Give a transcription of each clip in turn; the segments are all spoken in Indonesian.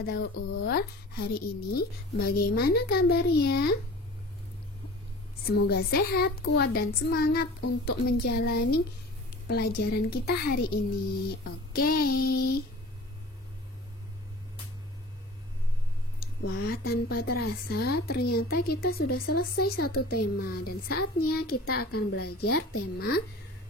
Ustazah Uul. Hari ini bagaimana kabarnya? Semoga sehat, kuat, dan semangat untuk menjalani pelajaran kita hari ini. Oke. Wah, tanpa terasa ternyata kita sudah selesai satu tema. Dan saatnya kita akan belajar tema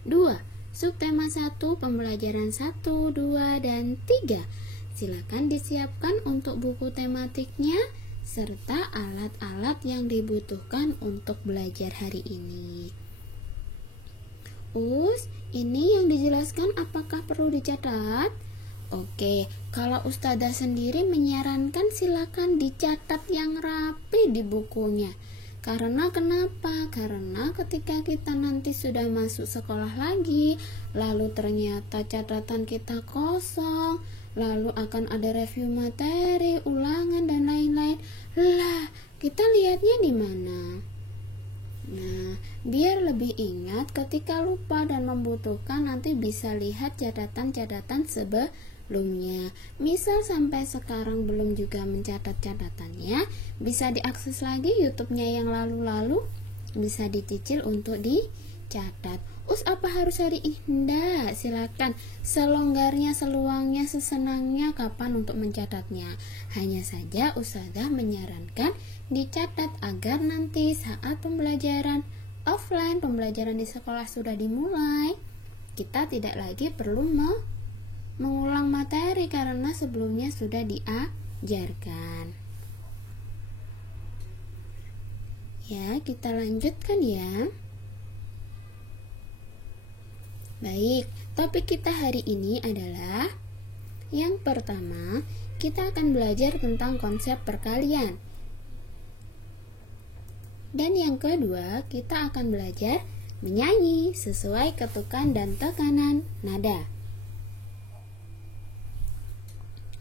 2. Subtema 1, pembelajaran 1, 2, dan 3. Silakan disiapkan untuk buku tematiknya serta alat-alat yang dibutuhkan untuk belajar hari ini. Ini yang dijelaskan apakah perlu dicatat? Oke, kalau Ustazah sendiri menyarankan silakan dicatat yang rapi di bukunya. Karena kenapa? Karena ketika kita nanti sudah masuk sekolah lagi, lalu ternyata catatan kita kosong, lalu akan ada review materi, ulangan, dan lain-lain. Lah, kita lihatnya di mana? Nah, biar lebih ingat ketika lupa dan membutuhkan, nanti bisa lihat catatan-catatan sebelumnya. Misal sampai sekarang belum juga mencatat catatannya, bisa diakses lagi YouTube-nya yang lalu-lalu, bisa dicicil untuk dicatat. Apa harus hari ini? Enggak, silakan selonggarnya, seluangnya, sesenangnya kapan untuk mencatatnya. Hanya saja Ustazah menyarankan dicatat agar nanti saat pembelajaran offline, pembelajaran di sekolah sudah dimulai, kita tidak lagi perlu mengulang materi karena sebelumnya sudah diajarkan. Ya, kita lanjutkan ya. Baik, topik kita hari ini adalah yang pertama, kita akan belajar tentang konsep perkalian. Dan yang kedua, kita akan belajar menyanyi sesuai ketukan dan tekanan nada.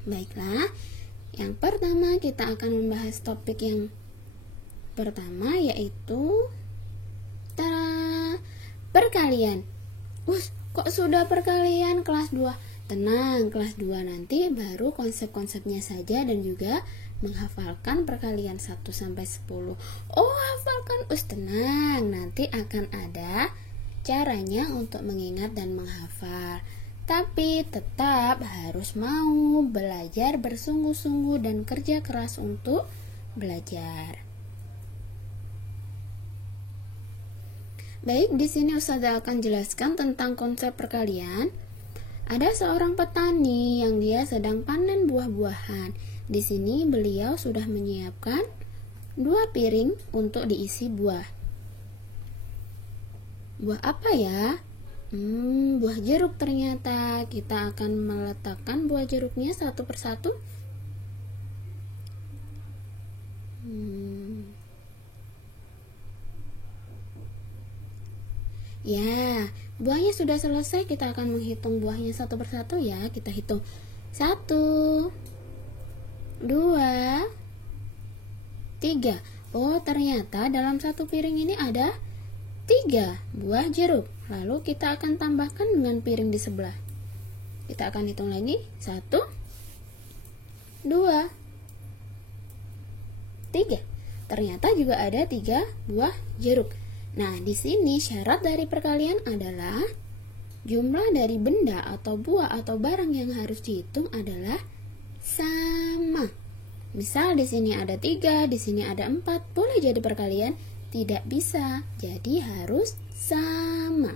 Baiklah, yang pertama kita akan membahas topik yang pertama yaitu perkalian. Kok sudah perkalian kelas 2? Tenang, kelas 2 nanti baru konsep-konsepnya saja dan juga menghafalkan perkalian 1 sampai 10. Hafalkan. Tenang, nanti akan ada caranya untuk mengingat dan menghafal. Tapi tetap harus mau belajar bersungguh-sungguh dan kerja keras untuk belajar. Baik, di sini Ustazah akan jelaskan tentang konsep perkalian. Ada seorang petani yang dia sedang panen buah-buahan. Di sini beliau sudah menyiapkan 2 piring untuk diisi buah. Buah apa ya? Buah jeruk ternyata. Kita akan meletakkan buah jeruknya satu persatu. Ya, buahnya sudah selesai. Kita akan menghitung buahnya satu persatu ya. Kita hitung 1, 2, 3. Ternyata dalam satu piring ini ada 3 buah jeruk. Lalu kita akan tambahkan dengan piring di sebelah. Kita akan hitung lagi 1, 2, 3. Ternyata juga ada 3 buah jeruk. Nah, di sini syarat dari perkalian adalah jumlah dari benda atau buah atau barang yang harus dihitung adalah sama. Misal di sini ada 3, di sini ada 4, boleh jadi perkalian? Tidak bisa, jadi harus sama.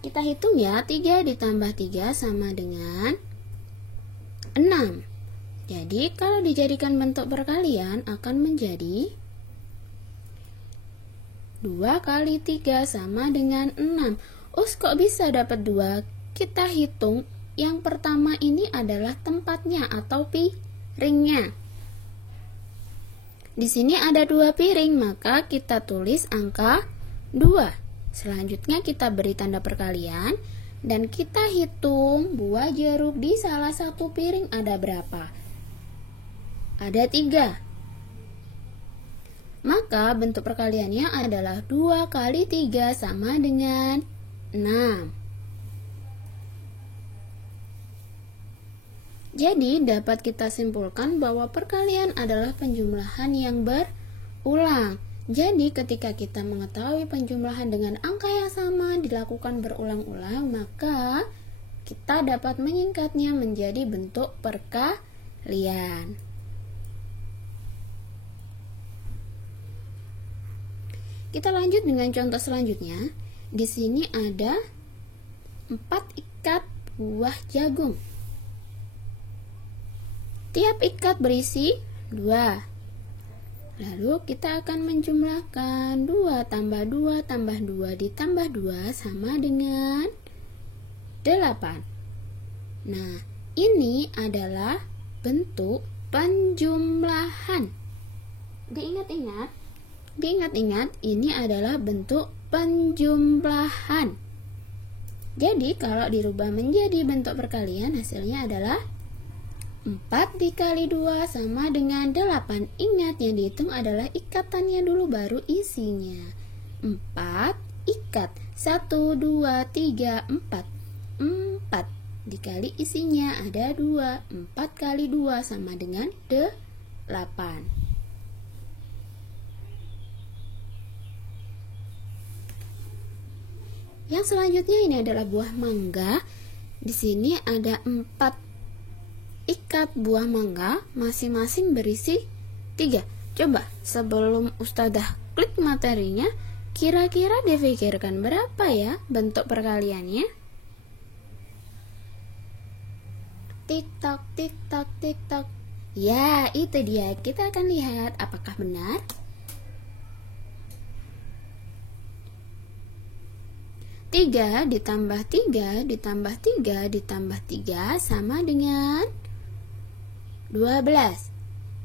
Kita hitung ya, 3 ditambah 3 sama dengan 6. Jadi kalau dijadikan bentuk perkalian akan menjadi 2 kali 3 sama dengan 6. Kok bisa dapat 2? Kita hitung yang pertama ini adalah tempatnya atau piringnya. Di sini ada 2 piring, maka kita tulis angka 2. Selanjutnya kita beri tanda perkalian dan kita hitung buah jeruk di salah satu piring ada berapa? Ada 3. Maka bentuk perkaliannya adalah 2 kali 3 sama dengan 6. Jadi dapat kita simpulkan bahwa perkalian adalah penjumlahan yang berulang. Jadi ketika kita mengetahui penjumlahan dengan angka yang sama dilakukan berulang-ulang, maka kita dapat menyingkatnya menjadi bentuk perkalian. Kita lanjut dengan contoh selanjutnya. Di sini ada 4 ikat buah jagung. Tiap ikat berisi 2. Lalu kita akan menjumlahkan 2 tambah 2 tambah 2 ditambah 2 sama dengan 8. Nah, ini adalah bentuk penjumlahan. Diingat-ingat, ini adalah bentuk penjumlahan. Jadi, kalau dirubah menjadi bentuk perkalian, hasilnya adalah 4 dikali 2 sama dengan 8. Ingat, yang dihitung adalah ikatannya dulu, baru isinya. 4 ikat 1, 2, 3, 4. 4 dikali isinya ada 2. 4 kali 2 sama dengan 8. Yang selanjutnya ini adalah buah mangga. Di sini ada 4 ikat buah mangga, masing-masing berisi 3. Coba sebelum Ustadzah klik materinya, kira-kira difikirkan berapa ya bentuk perkaliannya? Tik-tok, tik-tok, tik-tok. Ya, itu dia. Kita akan lihat apakah benar. 3 ditambah 3 ditambah 3 ditambah 3 sama dengan 12.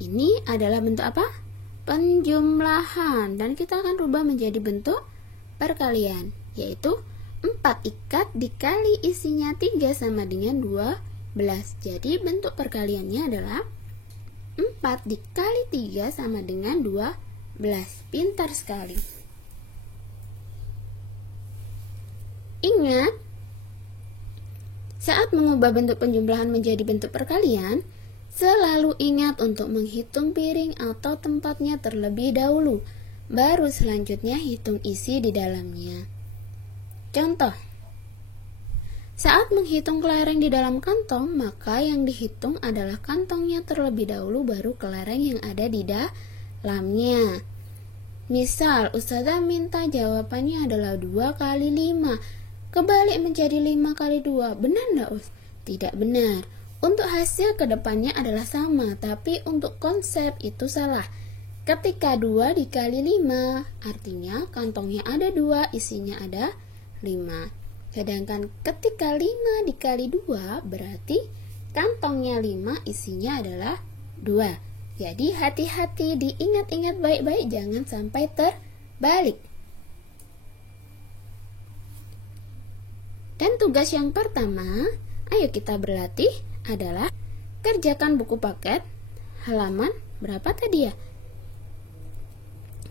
Ini adalah bentuk apa? Penjumlahan. Dan kita akan rubah menjadi bentuk perkalian, yaitu 4 ikat dikali isinya 3 sama dengan 12. Jadi bentuk perkaliannya adalah 4 dikali 3 sama dengan 12. Pintar sekali. Ingat, saat mengubah bentuk penjumlahan menjadi bentuk perkalian, selalu ingat untuk menghitung piring atau tempatnya terlebih dahulu, baru selanjutnya hitung isi di dalamnya. Contoh, saat menghitung kelereng di dalam kantong, maka yang dihitung adalah kantongnya terlebih dahulu, baru kelereng yang ada di dalamnya. Misal, Ustazah minta jawabannya adalah 2 kali 5. Kebalik menjadi 5 kali 2. Benar enggak, Ustaz? Tidak benar. Untuk hasil kedepannya adalah sama, tapi untuk konsep itu salah. Ketika 2 dikali 5, artinya kantongnya ada 2, isinya ada 5. Sedangkan ketika 5 dikali 2, berarti kantongnya 5, isinya adalah 2. Jadi hati-hati, diingat-ingat baik-baik, jangan sampai terbalik. Dan tugas yang pertama, ayo kita berlatih, adalah kerjakan buku paket halaman berapa tadi ya?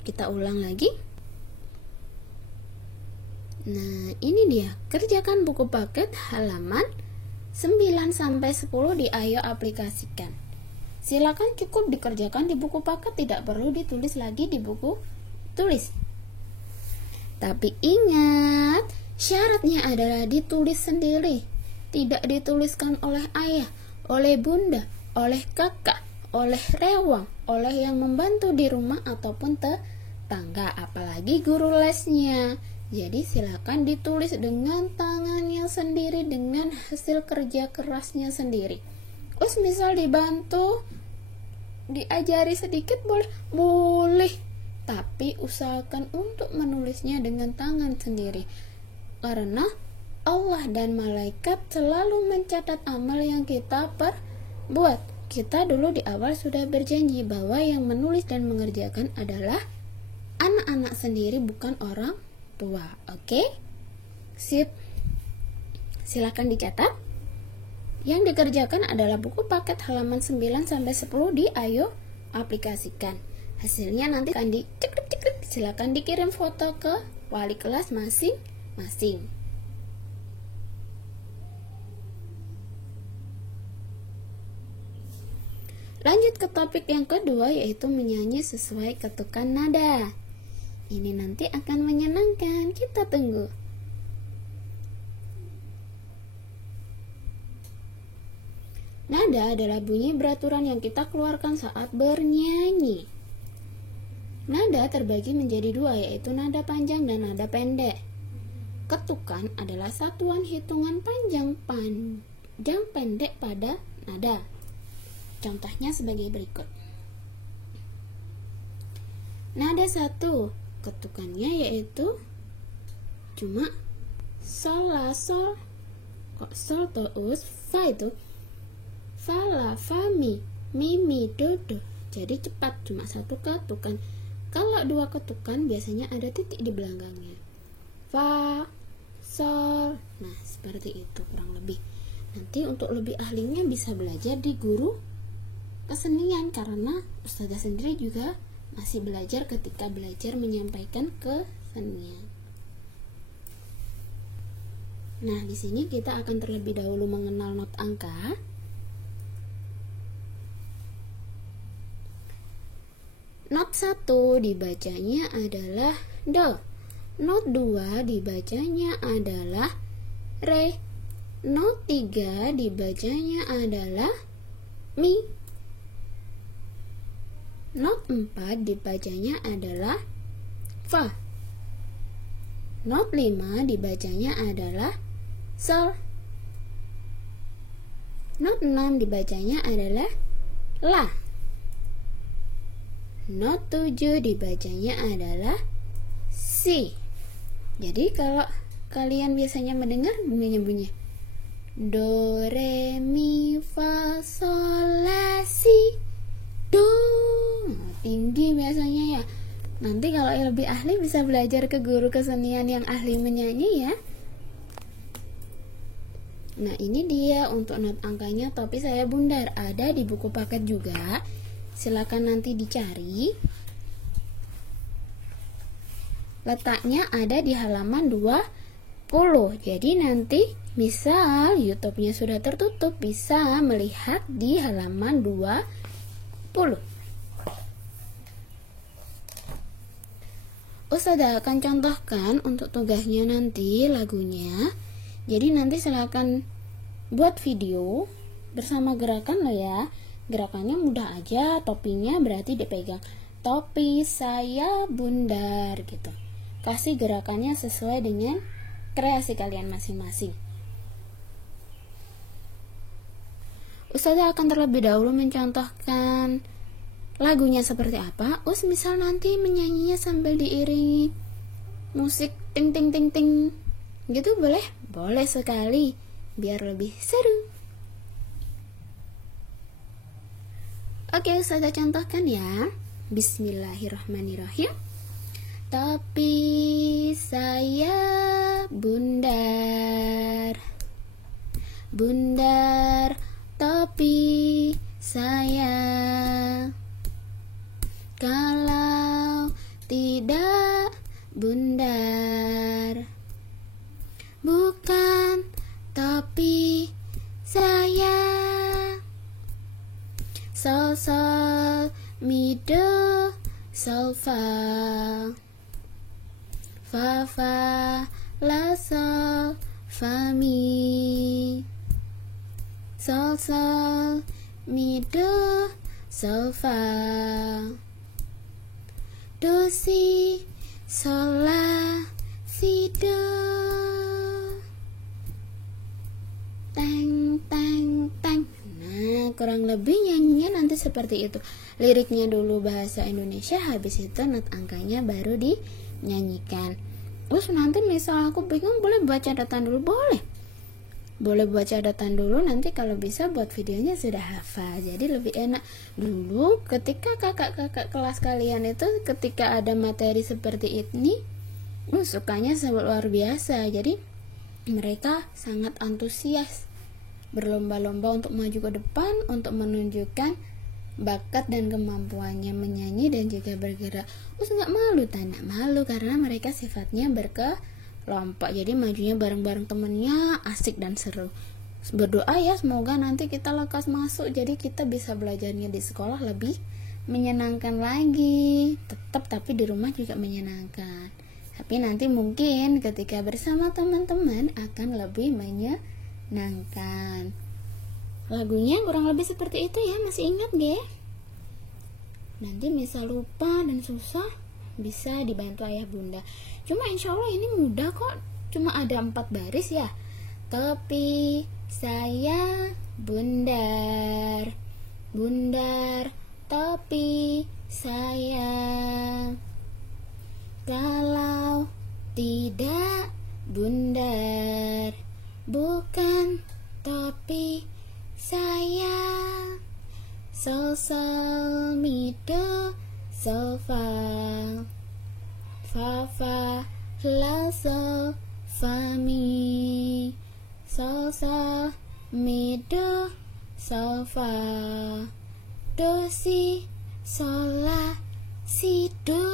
Kita ulang lagi. Nah, ini dia. Kerjakan buku paket halaman 9 sampai 10 di Ayo aplikasikan. Silakan cukup dikerjakan di buku paket, tidak perlu ditulis lagi di buku tulis. Tapi ingat, syaratnya adalah ditulis sendiri. Tidak dituliskan oleh ayah, oleh bunda, oleh kakak, oleh rewang, oleh yang membantu di rumah ataupun tetangga, apalagi guru lesnya. Jadi silakan ditulis dengan tangannya sendiri, dengan hasil kerja kerasnya sendiri. Misal dibantu, diajari sedikit boleh, tapi usahakan untuk menulisnya dengan tangan sendiri. Karena Allah dan malaikat selalu mencatat amal yang kita perbuat. Kita dulu di awal sudah berjanji bahwa yang menulis dan mengerjakan adalah anak-anak sendiri, bukan orang tua. Oke? Sip. Silakan dicatat. Yang dikerjakan adalah buku paket halaman 9 sampai 10 di Ayo aplikasikan. Hasilnya nanti akan dicek. Silakan dikirim foto ke wali kelas masing-masing. Lanjut ke topik yang kedua, yaitu menyanyi sesuai ketukan nada. Ini nanti akan menyenangkan, kita tunggu. Nada adalah bunyi beraturan yang kita keluarkan saat bernyanyi. Nada terbagi menjadi dua, yaitu nada panjang dan nada pendek. Ketukan adalah satuan hitungan panjang pendek pada nada. Contohnya sebagai berikut. Nada 1, ketukannya yaitu cuma sol, la, sol. Kok sol, to, us, fa itu fa, la, fa, mi, do, do. Jadi cepat, cuma satu ketukan. Kalau dua ketukan biasanya ada titik di belakangnya. Fa, sol. Nah, seperti itu kurang lebih. Nanti untuk lebih ahlinya bisa belajar di guru kesenian, karena Ustazah sendiri juga masih belajar ketika belajar menyampaikan kesenian. Nah, di sini kita akan terlebih dahulu mengenal not angka. Not 1 dibacanya adalah do. Not 2 dibacanya adalah re. Not 3 dibacanya adalah mi. Not 4 dibacanya adalah fa. Not 5 dibacanya adalah sol. Not 6 dibacanya adalah la. Not 7 dibacanya adalah si. Jadi kalau kalian biasanya mendengar bunyi do, re, mi, fa, sol, la, si, do. Tinggi biasanya ya. Nanti kalau yang lebih ahli bisa belajar ke guru kesenian yang ahli menyanyi ya. Nah, ini dia untuk not angkanya, tapi saya bundar. Ada di buku paket juga. Silakan nanti dicari. Letaknya ada di halaman 20. Jadi nanti misal YouTube-nya sudah tertutup, bisa melihat di halaman 20. Ustazah akan contohkan untuk tugasnya nanti lagunya. Jadi nanti silakan buat video bersama gerakan lo ya. Gerakannya mudah aja, topinya berarti dipegang. Topi saya bundar gitu. Kasih gerakannya sesuai dengan kreasi kalian masing-masing. Ustazah akan terlebih dahulu mencontohkan lagunya seperti apa. Misal nanti menyanyinya sambil diiringi musik ting ting ting ting gitu, boleh? Boleh sekali, biar lebih seru. Oke, Ustazah contohkan ya. Bismillahirrahmanirrahim. Topi saya bundar, bundar topi saya. Kalau tidak bundar, bukan topi saya. Sol, sol, mi, do, sol, fa. Fa, fa, la, sol, fa, mi. Sol, sol, mi, do, sol, fa. Do, si, sol, la, si, do. Tang, tang, tang. Nah, kurang lebih nyanyinya nanti seperti itu. Liriknya dulu bahasa Indonesia, habis itu not angkanya baru dinyanyikan. Terus nanti misal aku bingung, boleh buat catatan dulu, boleh. Boleh buat catatan dulu, nanti kalau bisa buat videonya sudah hafal. Jadi lebih enak. Dulu ketika kakak-kakak kelas kalian itu ketika ada materi seperti ini, sukanya sangat luar biasa. Jadi mereka sangat antusias, berlomba-lomba untuk maju ke depan, untuk menunjukkan bakat dan kemampuannya menyanyi dan juga bergerak. Nggak malu, tak malu, karena mereka sifatnya berkelompok. Jadi majunya bareng-bareng temennya asik dan seru. berdoa ya, semoga nanti kita lekas masuk, jadi kita bisa belajarnya di sekolah lebih menyenangkan lagi. Tetap tapi di rumah juga menyenangkan, tapi nanti mungkin ketika bersama teman-teman akan lebih menyenangkan. Lagunya kurang lebih seperti itu ya, masih ingat gak? Nanti misal lupa dan susah bisa dibantu ayah bunda. Cuma insya Allah ini mudah kok, cuma ada 4 baris ya. Topi saya bundar, bundar topi saya. Kalau tidak bundar, bukan topi saya. Sol sol mi do sol fa, fa fa la sol fa mi, sol sol mi do sol fa, do si sol la si do.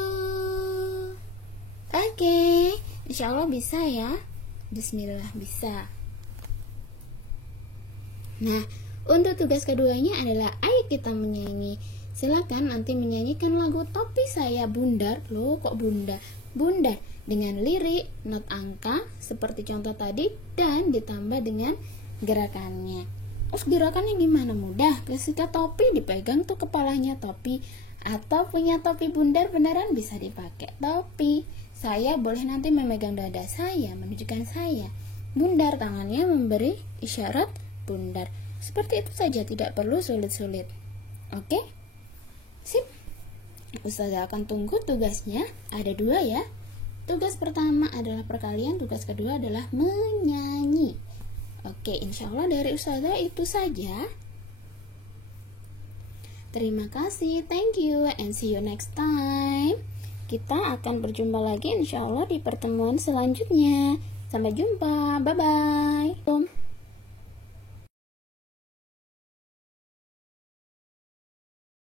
Oke, insya Allah bisa ya. Bismillah, bisa. Nah, untuk tugas keduanya adalah ayo kita menyanyi. Silakan nanti menyanyikan lagu Topi Saya Bundar. Loh, kok bundar? Bundar dengan lirik, not angka seperti contoh tadi, dan ditambah dengan gerakannya. Terus gerakannya gimana? Mudah. Ketika topi dipegang tuh kepalanya topi, atau punya topi bundar beneran bisa dipakai topi. Saya boleh nanti memegang dada saya, menunjukkan saya. Bundar, tangannya memberi isyarat bundar. Seperti itu saja, tidak perlu sulit-sulit. Oke? Sip. Ustazah akan tunggu tugasnya. Ada 2 ya. Tugas pertama adalah perkalian, tugas kedua adalah menyanyi. Oke, insya Allah dari Ustazah itu saja. Terima kasih, thank you, and see you next time. Kita akan berjumpa lagi insya Allah di pertemuan selanjutnya. Sampai jumpa, bye-bye.